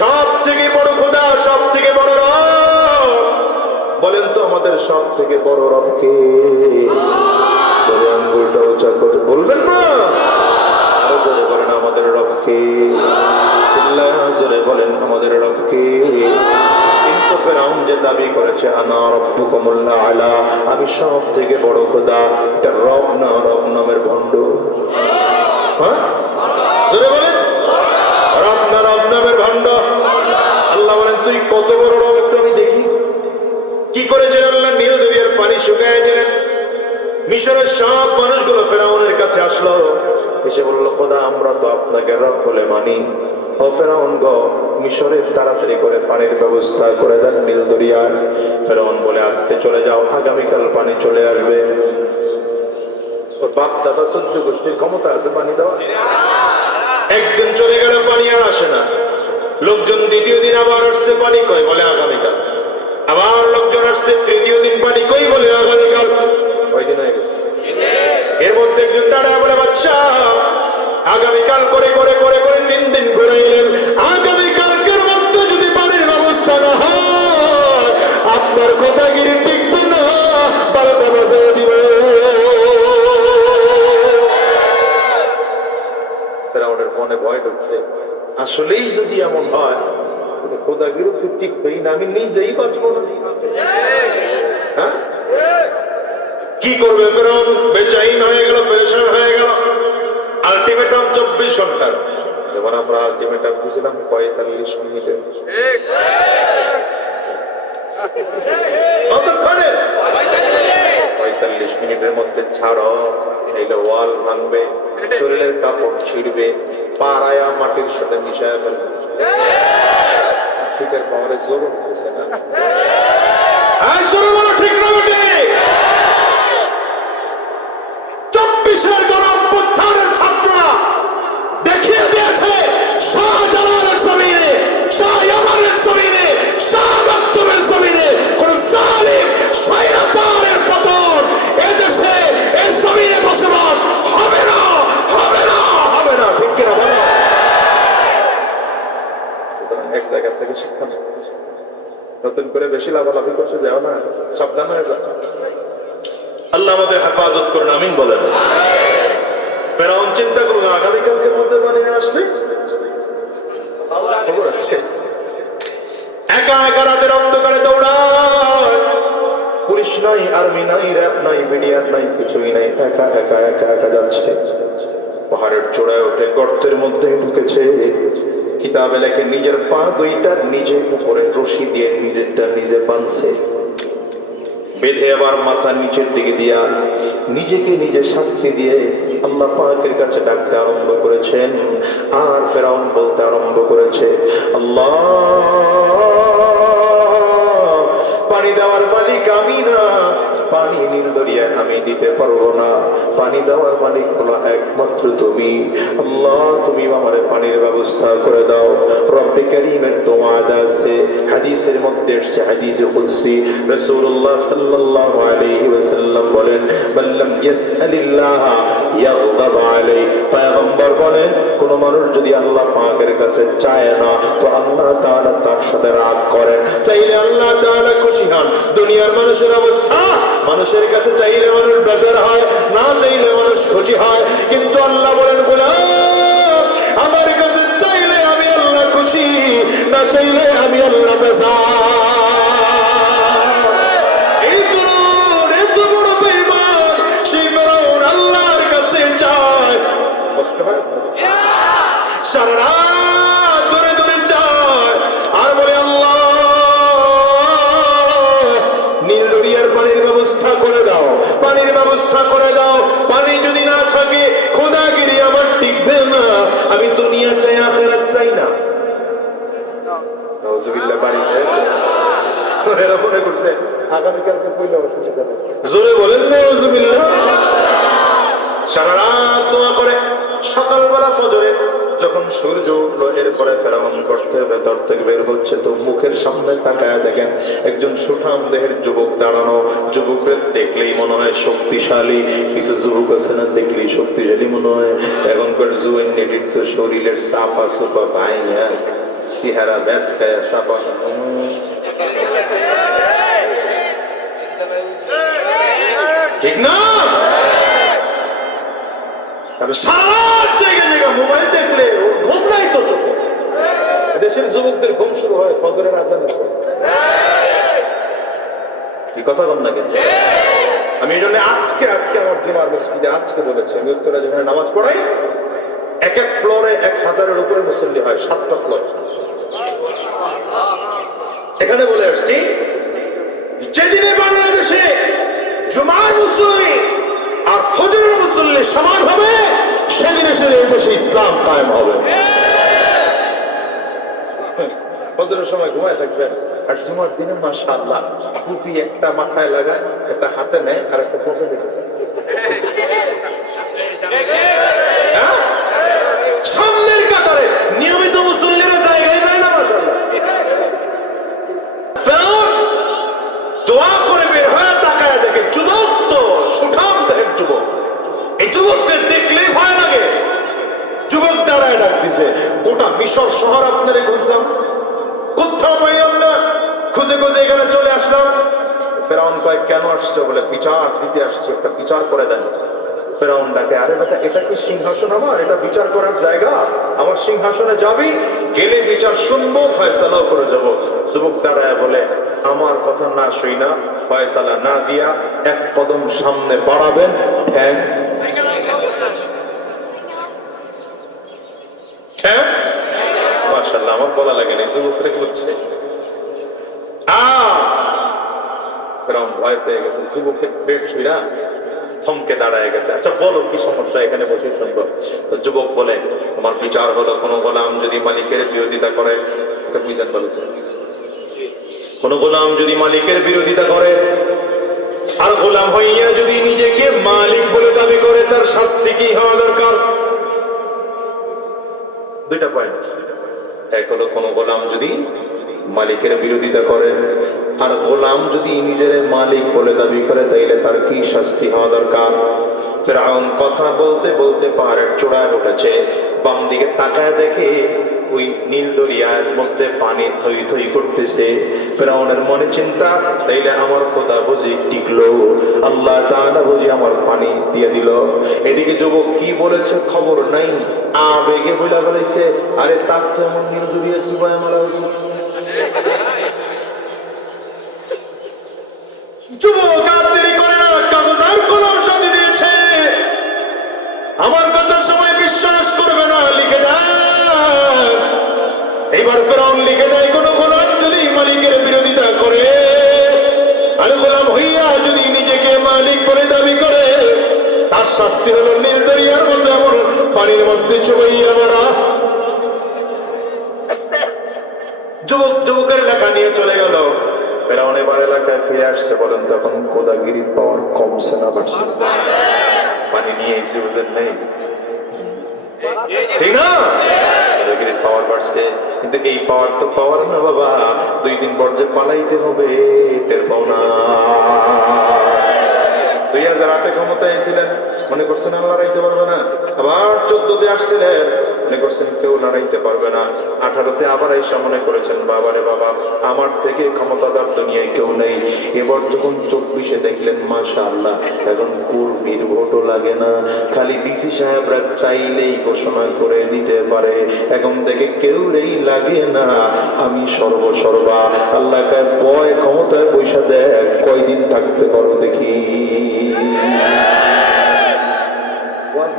সব থেকে বড় খোদা, সব থেকে বড় রব। বলেন তো আমাদের সব থেকে বড় রব কে? জোরে আঙ্গুলটা উঁচা করে বলবেন না, আরো জোরে বলেন আমাদের রব কে? চিল্লায়া জোরে বলেন আমাদের রব কে? কিন্তু ফেরাউন যে দাবি করেছে আনা রাব্বুকুমুল আ'লা, আমি সব থেকে বড় খোদা, এটা রব না, রব নামের ভণ্ড। হ্যাঁ জোরে বলেন, রব না, রব নামের ভণ্ড। আল্লাহ বলেন তুই কত বড় রব একটু আমি দেখি। কি করেছেন আল্লাহ? নীল দরিয়ার পানি শুকায় দিলেন। মিশরের সব মানুষগুলো ফেরাউনের কাছে আসলো, এসে বলল খোদা আমরা তো আপনাকে রব বলে মানি। ও ফেরাউন গো, মিশরের তাড়াতাড়ি করে পানির ব্যবস্থা করে দেন নীল দরিয়ায়। ফেরাউন বলে আজকে চলে যাও, আগামীকাল পানি চলে আসবে। ওর বাপ দাদা 14 গোষ্ঠীর ক্ষমতা আছে পানি দেওয়া। একদিন চলে গেলে পানি আর আসে না। লোকজন দ্বিতীয় দিন আবার আসছে, পানি কই? বলে আগামীকাল। আবার লোকজন আসছে, তৃতীয় দিন পানি কই? বলে আগামীকাল। কয়দিন হয়ে গেছে? এর মধ্যে একজন দাঁড়ায় বলে বাদশাহ আগামীকাল করে করে করে করে 3 দিন ঘুরে এলেন, আগামীকালকের মধ্যে যদি পানির ব্যবস্থা না হয় আপনার কথাগিরি টিকবে না, 12টা বাজে দিবে। ফেরাউনের মনে ভয় ঢুকছে, আসলেই যদি এমন হয় খোদাগিরি তো টিকবেই না, আমি নিজেই বাঁচবো না। হ্যাঁ কি করবে ফেরাউন? বেচাইন হয়ে গেল, পেরেশান হয়ে গেল। আলটিমেটাম 24 ঘন্টার, যেমন আমরা আলটিমেটাম দিয়েছিলাম 45 মিনিটে। কতক্ষণে? 45 মিনিটের মধ্যে ছাড়ো, এইলে ওয়াল ভাঙবে, শরীরের কাপড় ছিঁড়বে, পাড়ায়া মাটির সাথে মিশায় ফেলবে। ঠিক আছে, পাওয়ারে জোর হচ্ছে না? হ্যাঁ জোরে বলো, ঠিক না বেটে? 24-এর গণঅভ্যুত্থানের ছাত্ররা দেখিয়ে দিয়েছে শাহজালালের জমিনে, শাহ ইয়ামানের জমিনে, শাহ মাকতুমের জমিনে কোন জালিম স্বৈরাচারের পতন এদেশে এই জমিনে বসবাস হবে না, হবে না, হবে না। ঠিক কিনা বলো? এক জায়গা থেকে শিক্ষা নতুন করে বেশি লাভালাভি করতে যাও না, সাবধান হয়ে যাও। আল্লাহ আমাদের হেফাজত করুন, আমিন বলেন। ফেরাউন চিন্তা করুন আগামীকালকের মধ্যে বানিয়ে আসলে খবর আছে। একা একা রাতের অন্ধকারে দৌড়ায়, পুলিশ নাই, আর্মি নাই, র্যাব নাই, মিডিয়ার নাই, কিছুই নাই, একা একা একা একা যাচ্ছে। পাহাড়ের চূড়ায় উঠে গর্তের মধ্যে ঢুকেছে। কিতাবে লেখে নিজের পা দুইটা নিজে উপরে রশি দিয়ে নিজেরটা নিজে বাঁধছে, বেঁধে আবার মাথা নিচের দিকে দিয়া নিজেকে নিজে শাস্তি দিয়ে আল্লাহ পাকের কাছে ডাকতে আরম্ভ করেছেন। আর ফেরাউন বলতে আরম্ভ করেছে আল্লাহ, পানি দেওয়ার মালিক আমি না, পানি নীল দরিয়ায় আমি দিতে পারবো না, পানি দেওয়ার মালিক হলো একমাত্র তুমি। আল্লাহ তুমি আমারে পানির ব্যবস্থা করে দাও। রব্বে কারীমের তো ওয়াদা আছে, হাদিসের মধ্যে এসেছে, হাদিসে কুদসি, রাসূলুল্লাহ সাল্লাল্লাহু আলাইহি ওয়াসাল্লাম বলেন মাল্লাম ইয়াসআলিল্লাহ ইয়াগদাব আলাইহি। পয়গম্বর বলেন কোন মানুষ যদি আল্লাহ পাকের কাছে চায় না তো আল্লাহ তাআলা তার সাথে রাগ করেন, চাইলে আল্লাহ তাআলা খুশি হন। দুনিয়ার মানুষের অবস্থা, মানুষের কাছে চাইলে মানুষ বেজার হয়, না চাইলে মানুষ খুশি হয়। কিন্তু আল্লাহ বলেন গোলাম আমার কাছে চাইলে আমি আল্লাহ খুশি, না চাইলে আমি আল্লাহ বেজার। এই করুন, এত বড় বেঈমান রাত ধরে ধরে চায় আর বলে আল্লাহ নীল দরিয়ার পানির ব্যবস্থা করে দাও, পানির ব্যবস্থা করে দাও। পানি যদি না থাকে খোদাগিরি আমার টিকবে না। আমি দুনিয়া চাই, আখিরাত চাই না। নাউজুবিল্লাহ। বাড়িছে এরা মনে করছে আগামীকালকে কইলে অসুবিধা হবে। জোরে বলেন নাউজুবিল্লাহ। সারা রাত দোয়া করে সকালবেলা ফজরে যখন সূর্য উঠলো, এরপরে ফেরাউন গর্তের ভেতর থেকে বের হচ্ছে, তো মুখের সামনে তাকায় দেখেন একজন সুঠাম দেহের যুবক দাঁড়ানো। যুবকের দেখলেই মনে হয় শক্তিশালী। কিছু যুবক আছে না, দেখলেই শক্তিশালী মনে হয়। এখনকার জুয়েন নেটির তো শরীরের চাপা চোপা ভাই চেহারা ব্যাস খায় চাপা। ঠিক না? সারা রাত জায়গায় জায়গায় মোবাইল দেখলে ঘুম নাই তো চোখে। দেশের যুবকদের ঘুম শুরু হয় ফজরের আজানের পর। এই কথা কম না কেন? আমি এই জন্য আজকে আমার জুমার মসজিদে আজকে বলেছি, আমি উত্তরা যেখানে নামাজ পড়াই, এক এক ফ্লোরে 1000-এর উপরে মুসল্লি হয়, 7টা ফ্লোর। এখানে বলে আসছি যেদিনে বাংলাদেশে জুমার মুসল্লি আর ফজরের মুসল্লি সমান হবে, সেদিনে দেশে ইসলাম কায়েম হবে। ফজরের সময় ঘুমায় থাকবেন আর জুমার দিনে মাশাআল্লাহ টুপি একটা মাথায় লাগায়, একটা হাতে নেয় আর একটা পকেটে ঢোকায়। সামনের কাতারে নিয়মিত মুসল্লিরা জায়গায় পায় না। মাশাআল্লাহ ফেরাউন দোয়া করে বের হয়ে তাকায় দেখে যুবক তো সুঠাম দেহের যুবক। এই যুবকদের দেখলেই ভয় লাগে। যুবক দাঁড়ায় ডাক দিছে, গোটা মিশর শহর আপনারে খুঁজলাম, কোথাও পাইলাম না, খুঁজে খুঁজে এখানে চলে আসলাম। ফেরাউন কয় কেন আসছো? বলে বিচার দিতে আসছো, একটা বিচার করে দেন। ফেরাউন ডাকে, আরে বেটা এটা কি সিংহাসন আমার? এটা বিচার করার জায়গা? আমার সিংহাসনে যাবি, গেলে বিচার শুনবো, ফয়সালাও করে দেবো। যুবক দাঁড়ায় বলে আমার কথা না শুই না, ফয়সালা না দিয়া এক কদম সামনে বাড়াবেন, ঠ্যাং মাশাআল্লাহ আমার বলা লাগে না, যুবকরা বলছে ফেরাউন ভয় পেয়ে গেছে। যুবকের পেট ছুঁড়া থমকে দাঁড়ায় গেছে। আচ্ছা বলো কি সমস্যা, এখানে বসে শুনবো। তো যুবক বলে আমার বিচার হলো কোন গোলাম যদি মালিকের বিরোধিতা করে, এটা বুঝেন বলো, কোন গোলাম যদি মালিকের বিরোধিতা করে আর গোলাম হইয়া যদি নিজেকে মালিক বলে দাবি করে, তার শাস্তি কি হওয়া দরকার? দুইটা পয়েন্ট। এক হলো কোন গোলাম যদি মালিকের বিরোধিতা করে আর গোলাম যদি নিজের মালিক বলে দাবি করে, তাইলে তার কি শাস্তি হওয়া দরকার? ফেরাউন কথা বলতে বলতে পাহাড়ের চূড়ায় উঠেছে, বাম দিকে তাকায় দেখে ওই নীল দরিয়ার মধ্যে পানি থই থই করতেছে। ফেরাউনের মনে চিন্তা, তাইলে আমার খোদা বুঝি টিকলো, আল্লাহ তাআলা বুঝি আমার পানি দিয়ে দিল। এদিকে যুবক কি বলেছে খবর নাই, আবেগে বইলা বলেছে আরে তার তো এমন নীল দরিয়া সুবায় মারা উচিত। যুবক আর দেরি করে না, কাগজ আর কলম সাথে দিয়েছে। আমার কথা সময় বিশ্বাস করবে না, লিখে দেয়। এইবার ফেরাউন লিখে দেয় কোন গোলাম যদি মালিকের বিরোধিতা করে আর গোলাম হইয়া যদি নিজেকে মালিক বলে দাবি করে, তার শাস্তি হলো নীল দরিয়ার মধ্যে এমন পানির মধ্যে চুবাইয়া মারা। যুবকের লেখা নিয়ে চলে গেল। ফেরাউন এবার এলাকায় ফিরে আসছে। বলেন তখন খোদাগিরির পাওয়ার কমছে না বাড়ছে? পানি নিয়ে এসে বুঝেন নেই, ঠিক না? খোদাগিরির পাওয়ার বাড়ছে, কিন্তু এই পাওয়ার তো পাওয়ার না বাবা, 2 দিন পর যে পালাইতে হবে টের পাও না। 2008-এ ক্ষমতায় এসেছিলেন, মনে করছেন আর লড়াইতে পারবে না। আবার 14-তে আসছিলেন, মনে করছেন কেউ লড়াইতে পারবে না। 18-তে আবার এসে মনে করেছেন বাবারে বাবা আমার থেকে ক্ষমতাদার দুনিয়ায় কেউ নেই। এবার যখন 24-এ দেখলেন মাশাআল্লাহ এখন কর্মীর ভোটও লাগে না, খালি ডিসি সাহেবরা চাইলেই ঘোষণা করে দিতে পারে, এখন থেকে কেউ লাগে না, আমি সর্বসর্বা। আল্লাহ কায় বয় ক্ষমতায় বৈশা দেখ কয়দিন থাকতে পারো দেখি।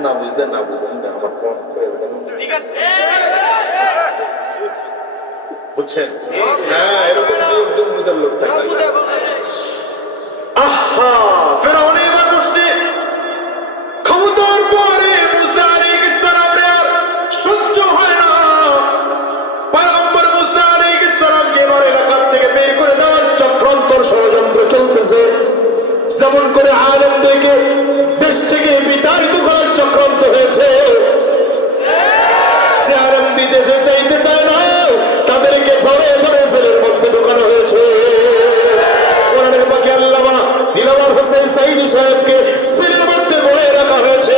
না বুঝলে না বুঝলেন আমার ঠিক আছে। বুঝছেন? হ্যাঁ, এরকম দুই একজন বুঝার লোক থাকে। আহা, ফেরাউন এবার বসছে ক্ষমতার পরে। মুসা আলাইহিস সালামের আর সহ্য হয় না। পয়গম্বর মুসা আলাইহিস সালামকে এবার এলাকা থেকে বের করে দেওয়ার চক্রান্ত ষড়যন্ত্র চলতেছে। যেমন করে আলেমদেরকে দেশ থেকে বিতাড়িত করার চক্রান্ত হয়েছে। সে আলেম বিদেশে চাইতে চায় না, তাদেরকে ধরে ধরে জেলের মধ্যে ঢোকানো হয়েছে। কোরআনের পাখি আল্লামা দিলওয়ার হোসেন সাইদি সাহেবকে জেলের মধ্যে ভরে রাখা হয়েছে।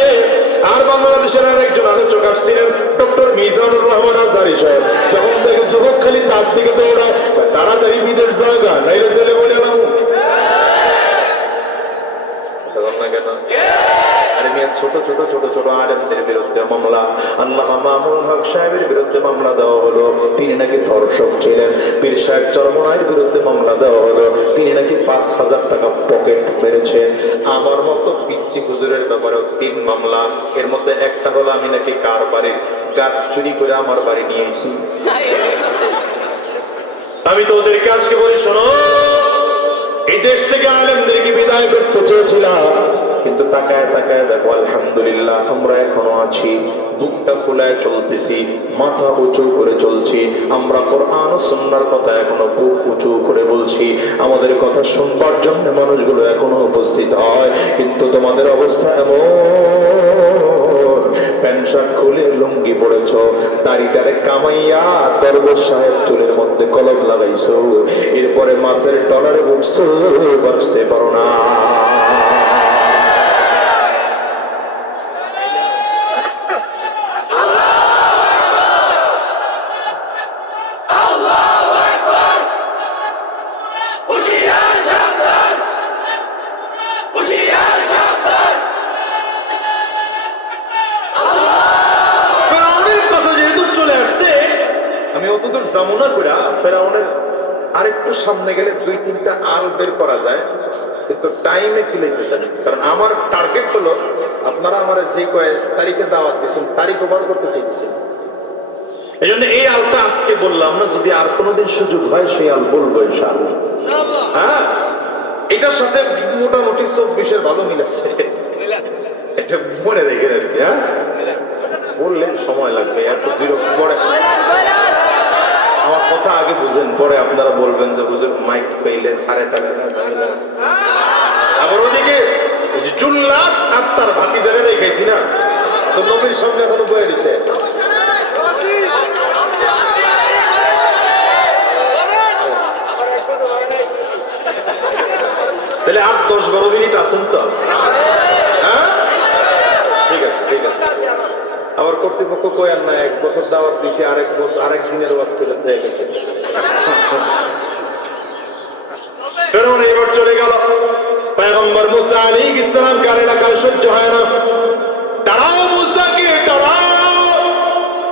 আর বাংলাদেশের আরেকজন আলোচক আসছিলেন ডক্টর মিজানুর রহমান আজহারী সাহেব। যখন থেকে যুবক খালি তার দিকে দৌড়ায়, তাড়াতাড়ি বিদেশ জায়গা নাইলে জেলে বলে না কেন? আরে মিয়া, ছোট ছোট ছোট ছোট আলেমদের বিরুদ্ধে মামলা, আল্লামা মামুনুল হক সাহেবের বিরুদ্ধে মামলা দেওয়া হলো। তিনি নাকি ধর্ষক ছিলেন। পীর সাহেব চরমনাইয়ের বিরুদ্ধে মামলা দেওয়া হলো। তিনি নাকি 5,000 টাকা পকেট মেরেছেন। আমার মতো পিচ্চি হুজুরের ব্যাপারেও 3 মামলা। এর মধ্যে একটা হলো আমি নাকি কার বাড়ির গাছ চুরি করে আমার বাড়ি নিয়েছি। আমি তো ওদেরকে আজকে বলি, শোনো, এই দেশ থেকে আলেমদেরকে বিদায় করতে চেয়েছিলাম, কিন্তু তাকায় তাকায় দেখো আলহামদুলিল্লাহ আমরা এখনো আছি। বুকটা ফুলায় চলতেছি, মাথা উঁচু করে চলছি। আমরা কোরআন ও সুন্নাহর কথা এখনো বুক উঁচু করে বলছি। আমাদের কথা শুনবার জন্য মানুষগুলো এখনো উপস্থিত হয়। কিন্তু তোমাদের অবস্থা এমন, প্যান্ট শার্ট খুলে লুঙ্গি পড়েছ, দাড়িটারে কামাইয়া দরবেশ সাহেব চুলের মধ্যে কলম লাগাইছো, এরপরে মাছের ডলারে উঠছো, বাঁচতে পারো না। জামুনা করে ফেরাউনের আরেকটু সামনে গেলে 2-3টা আল বের করা যায়, কিন্তু টাইমে কি লইতেছেন। কারণ আমার টার্গেট হলো আপনারা আমার যে কয় তারিখে দাওয়াত দিয়েছেন তারিখ ওভার করতে চাইছেন। এই জন্য এই আলটা আজকে বললাম না, যদি আর কোনোদিন সুযোগ হয় সেই আল বলবো ইনশাআল্লাহ। হ্যাঁ, এটার সাথে মোটামুটি 24-এর ভালো মিল আছে, এটা মনে রেখে আর কি। হ্যাঁ, বললে সময় লাগবে, এত বিরক্ত পড়ে। আমার কথা আগে বুঝেন, পরে আপনারা বলবেন যে হুজুর মাইক পেইলে সাড়ে টাকা। আবার ওদিকে জুল্লাস আর তার ভাতিজারে রেখেছি না, তো নবীর সামনে এখনো বয়ে দিছে। তাহলে 8-10-12 মিনিট আছেন তো? হ্যাঁ, ঠিক আছে ঠিক আছে। আবার কর্তৃপক্ষ কয়েন না, 1 বছর দাওয়াত দিছে, আরেক দিনের ওয়াজ করে হয়ে গেছে। ফেরাউন এবার চলে গেল। পয়গম্বর মুসা আলাইহিস সালাম কার এলাকায় সহ্য হয় না, তারাও মুসাকে তারাও।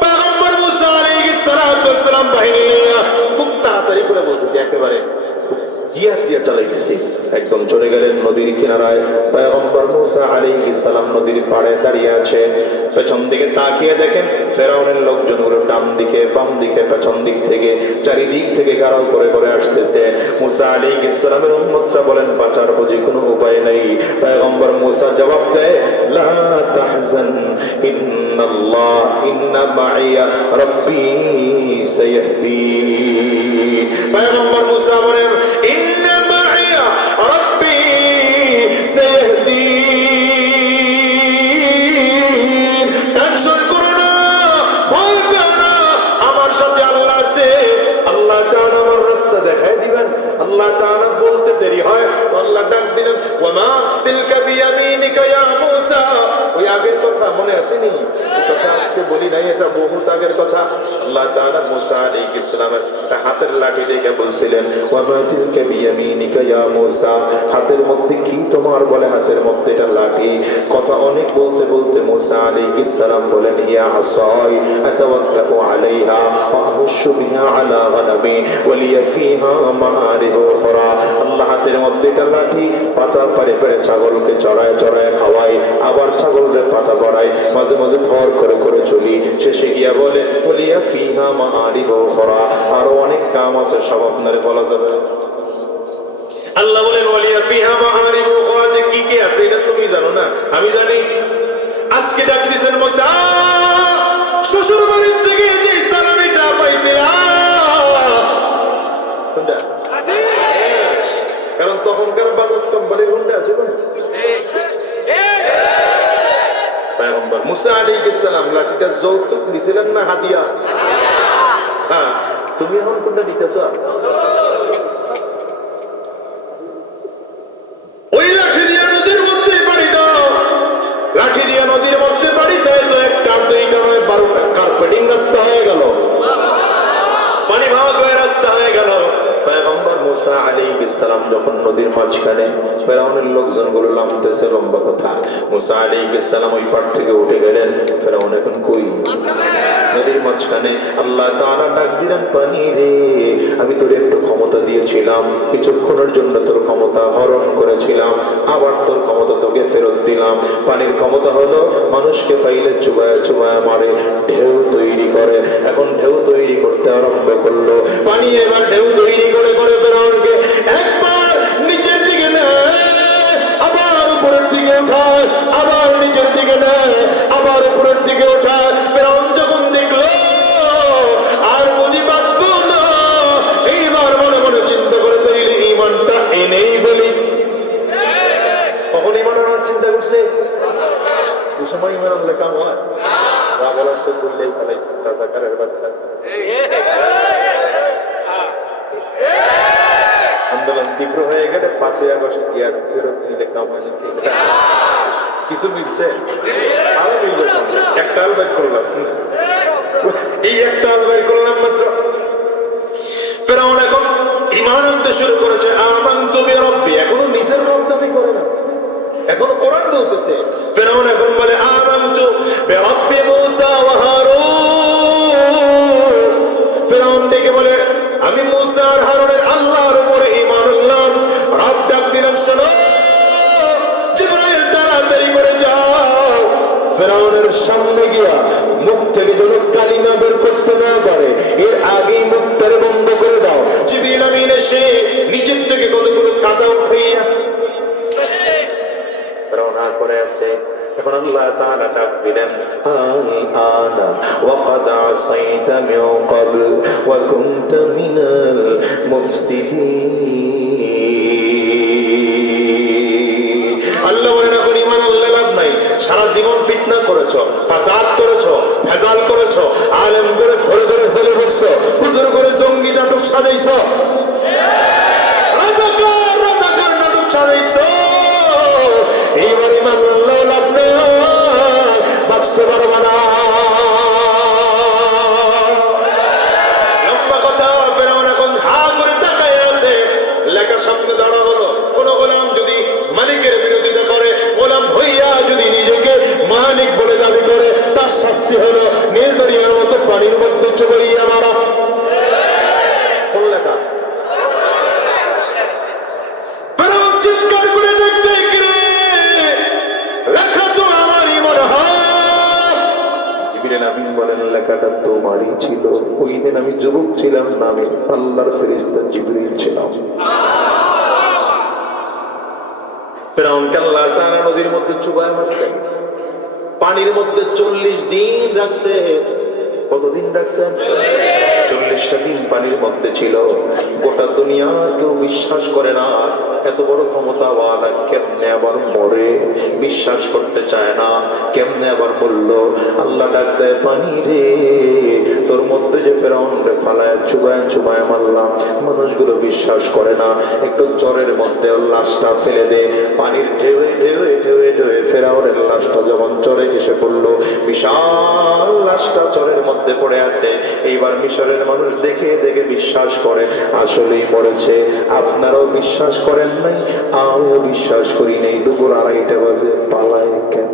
পয়গম্বর মুসা আলাইহিস সালাম বাহিনী নিয়ে খুব তাড়াতাড়ি করে বলতেছে, একেবারে গিয়ার দিয়ে চালাইছে, একদম চলে গেলেন নদীর কিনারায়। পয়গম্বর মুসা আলাইহিস সালাম নদীর পাড়ে দাঁড়িয়ে আছেন। পেছন দিকে তাকিয়ে দেখেন ফেরাউনের লোকজনগুলো ডান দিকে বাম দিকে পেছন দিক থেকে চারিদিক থেকে ঘেরাও করে করে আসতেছে। মুসা আলাইহিস সালামের উম্মতরা বলেন, বাঁচার বুঝি কোনো উপায় নেই। পয়গম্বর মুসা জবাব দেয়, লা তাহজান ইন্নাল্লাহ ইন্না মাইয়া রাব্বি সাইয়াহদিন। পয়গম্বর মুসা বলেন, ইন্না মাইয়া রাব্বি সাইয়াহদিন। টেনশন করো না, ভয় পেও না, আমার সাথে আল্লাহ আছে। আল্লাহ তাআলা আমার রাস্তা দেখায় দিবেন। আল্লাহ তাআলা বলতে দেরি হয়, আল্লাহ ডাক দিলেন, ওয়ামা তিলকা বিয়ামিনিকা ইয়া মুসা। ওই আগের কথা মনে আসেনি? কথা আজকে বলি নাই, এটা বহুত আগের কথা। আল্লাহ তাআলা মুসা আলাইহিস সালামের হাতের লাঠি দেখে বলছিলেন, ওয়ামা তিলকা বিয়ামিনিকা ইয়া মুসা। হাতের মধ্যে কি তোমার? বলে হাতের মধ্যে এটা লাঠি। কথা অনেক বলতে বলতে মুসা আলাইহিস সালাম বলেন, ইয়া আসাই আতাওয়াক্কালু আলাইহা ওয়া আহুশু বিহা আলা গানামি ওয়া লিয়া ফিহা মাআরিব উখরা। আল্লাহ হাতের মধ্যে এটা লাঠি, পাতা পারে পারে ছাগলকে চড়ায় চড়ায় খাওয়াই, আবার ছাগলকে পাতা পড়াই, মাঝে মাঝে ভর করে করে চলি। শেষে গিয়া বলে বলিয়া ফিহা মাআরিব উখরা, আরো অনেক কাম আছে, সব আপনারে বলা যাবে। আল্লাহ বলেন ওয়ালিয়া ফিহা মাআরিব উখরা, যে কি কি আছে এটা তুমি জানো না, আমি জানি। আজকে ডাক দিয়েছেন মুসা, শ্বশুর বাড়ির থেকে যে সালামিটা পাইছিলাম, কারণ তখনকার বাজাজ কোম্পানির হুন্ডা আছে না। পয়গম্বর মুসা আলাইহিস সালাম লাঠিটা যৌতুক নিছিলেন না হাদিয়া? হ্যাঁ, তুমি এখন কোনটা নিতেছ? ওই লাঠি দিয়ে নদীর মধ্যে পাড়ি দাও, লাঠি দিয়ে নদীর মধ্যে পাড়ি দেয় তো একটা দুইটা নয় 12টা কার্পেটিং রাস্তা হয়ে গেল, পানি ভাগ হয়ে রাস্তা হয়ে গেল। পয়গম্বর মুসা আলাইহিস সালাম যখন নদীর মাঝখানে, ফেরাউনের লোকজনগুলো নামতেছে, লম্বা কথা, মুসা আলাইহিস সালাম ওই পার থেকে উঠে গেলেন। ফেরাউন এখন কই? নদীর মাঝখানে। আল্লাহ তাআলা ডাক দিলেন, পানি রে, আমি তোর একটু ক্ষমতা দিয়েছিলাম, কিছুক্ষণের জন্য তোর ক্ষমতা হরণ করেছিলাম, আবার তোর ক্ষমতা তোকে ফেরত দিলাম। পানির ক্ষমতা হলো মানুষকে পাইলে চুবায় চুবায় মারে, ঢেউ তৈরি করে। এখন ঢেউ তৈরি করতে আরম্ভ করলো। পানি এবার ঢেউ তৈরি করে করে ফেরাউনকে একবার নিচের দিকে নেয়, আবার উপরের দিকে উঠায়, আবার নিচের দিকে নেয়, আবার উপরের দিকে উঠায়। ফেরাউন যখন দেখলো আর বুঝি বাঁচবো না, এইবার মনে মনে চিন্তা করে তৈরি ইমানটা এনেই ফেলি। কখন ইমান আনার চিন্তা করছে? ওই সময় ইমান আনলে কাম হয়? যা বলার তো বললেই ফেলাইছেন, রাজাকারের বাচ্চা। আন্দোলন তীব্র হয়ে গেলে 5ই আগস্ট ইয়ার ফেরত নিলে কাম হয় নাকি? কিছু মিলছে? আরো মিলবে। একটা আল বের করলাম, এই একটা আল বের করলাম মাত্র। ফেরাউন এখন ঈমান আনতে শুরু করেছে, আমানতু বিরাব্বি, এখনো নিজের রব দাবি করে না, এখনো কোরআন বলতেছে। ফেরাউন এখন বলে আমানতু বিরাব্বি মূসা ওয়া হারুন। ফেরাউন ডেকে বলে আমি মূসা আর হারুনের আল্লাহর উপরে ঈমান আনলাম। রব ডাক দিলেন, শোনো জিবরাইল, তাড়াতাড়ি করে যাও, ফেরাউনের সামনে গিয়া মুখ থেকে যেন কালিমা বের করতে না পারে, এর আগেই মুখটারে বন্ধ করে দাও। জিবরিল আমিন এসে নিচের থেকে কতগুলো কাদা উঠাইয়া ফেরাউন করে আছে। এখন আল্লাহ তাআলা ডাক দিলেন, আনা ওয়া ক্বাদ আসাইতা মিন ক্বাবল ওয়া কুনতা মিনাল মুফসিদিন। আল্লাহ বলেন, এখন ঈমান আনলে লাভ নাই। সারা জীবন ফিতনা করেছো, ফাসাদ করেছো, ভেজাল করেছো, আলেম করে ধরে ধরে জেলে বসছো, হুজুর করে জঙ্গি নাটক সাজাইছো, রাজাকার নাটক সাজাইছো। এইবার ঈমান আনলে লাভ নাই, বাঁচতে পারবা না। লম্বা কথা। ফেরাউন এখন হা করে তাকায় আছে। লেখা সামনে দাঁড়া হলো, কোন গোলাম যদি মালিকের বিরোধিতা করে, গোলাম হইয়া যদি নিজেকে মালিক বলে দাবি করে, তার শাস্তি হলো নীল দরিয়ার মতো পানির মধ্যে চুবাইয়া মারা। কোন লেখা? ফেরাউন চিৎকার করে দেখতে, লেখা তো আমারই মনে হয়। জিবরিল আমিন বলেন, লেখাটা তোমারই ছিল। ওই দিন আমি যুবক ছিলাম না, আমি আল্লাহর ফেরেশতা জিবরিল ছিলাম। ফেরাউনকে আল্লাহ তাআলা নদীর মধ্যে চুবায় মারছে, পানির মধ্যে 40 দিন রাখছে। কতদিন রাখছেন? 40টা দিন পানির মধ্যে ছিল। গোটা দুনিয়ার কেউ বিশ্বাস করে না এত বড় ক্ষমতাওয়ালা কেমনে আবার মরে, বিশ্বাস করতে চায় না কেমনে আবার মরল। আল্লাহ ডাক দেয়, পানি রে, তোর মধ্যে যে ফেরাউন রে ফালায় চুবায় চুবায় মারলাম, মানুষগুলো বিশ্বাস করে না। একটু জ্বরের মধ্যে লাশটা ফেলে দে। পানির ঢেউয়ে ঢেউয়ে ঢেউয়ে ঢেউয়ে ফেরাউনের লাশটা যখন চরে এসে পড়লো, বিশাল লাশটা চরের মধ্যে পড়ে আছে। এইবার মিশরের মানুষ দেখে দেখে বিশ্বাস করে আসলেই মরেছে। আপনারাও বিশ্বাস করেন নাই, আমিও বিশ্বাস করি নাই। দুপুর 2:30 বাজে পালায় কেন?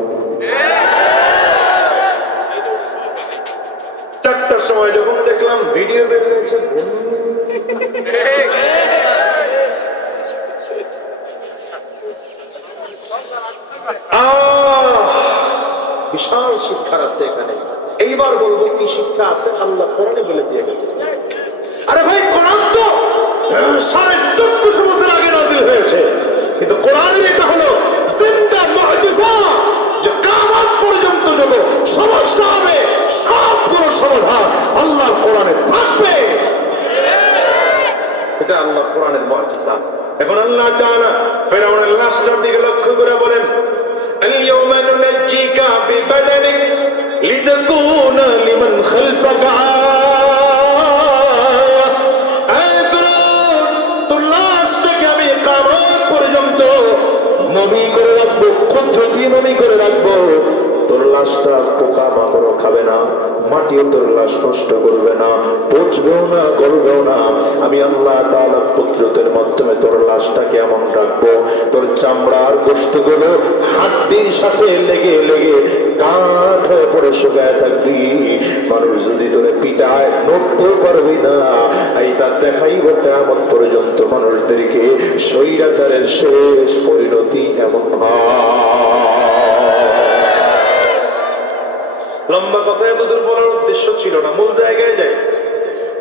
4টার সময় যখন দেখলাম ভিডিও বের হয়েছে, বিশাল শিক্ষা আছে এখানে। এইবার বলবো কি শিক্ষা আছে, আল্লাহ কোরআনে বলে দিয়ে গেছে। আরে ভাই, কোরআন তো 1450 বছর আগে নাজিল হয়েছে, কিন্তু কোরআনের এটা হলো জিন্দা মুজিজা, যে কিয়ামত পর্যন্ত যত সমস্যা হবে সবগুলো সমাধান আল্লাহর কোরআনে থাকবে। এটা আল্লাহ কোরআনের মুজিজা। এখন আল্লাহ তাআলা ফিরআউনের লাশটার দিকে লক্ষ্য করে বলেন, আল-ইয়াওমা নুনাজ্জিকা বিবাদানিক লিতাকুনা লিমান খালফাকা আয়া। আয় ফিরআউন, তোর লাশটাকে আমি কিয়ামত পর্যন্ত মমি করে রাখবো, ক্ষুদ্রতি মমি করে রাখবো। তোর লাশটা পোকা মাকড় খাবে না, মাটিও তোর লাশ নষ্ট করবে না, পচবেও না, গলবেও না। আমি আল্লাহ তাআলার কুদরতের মাধ্যমে তোর লাশটাকে এমন রাখবো, তোর চামড়ার গোশতগুলো হাড্ডির সাথে লেগে লেগে কাঠ হয়ে পড়ে শুকায় থাকবি। মানুষ যদি তোরে পিটায় নড়তেও পারবি না। এইটা দেখাইব কিয়ামত পর্যন্ত মানুষদেরকে স্বৈরাচারের শেষ পরিণতি এমন হয়। লম্বা কথা এতদূর বলার উদ্দেশ্য ছিল না, মূল জায়গায় যাই।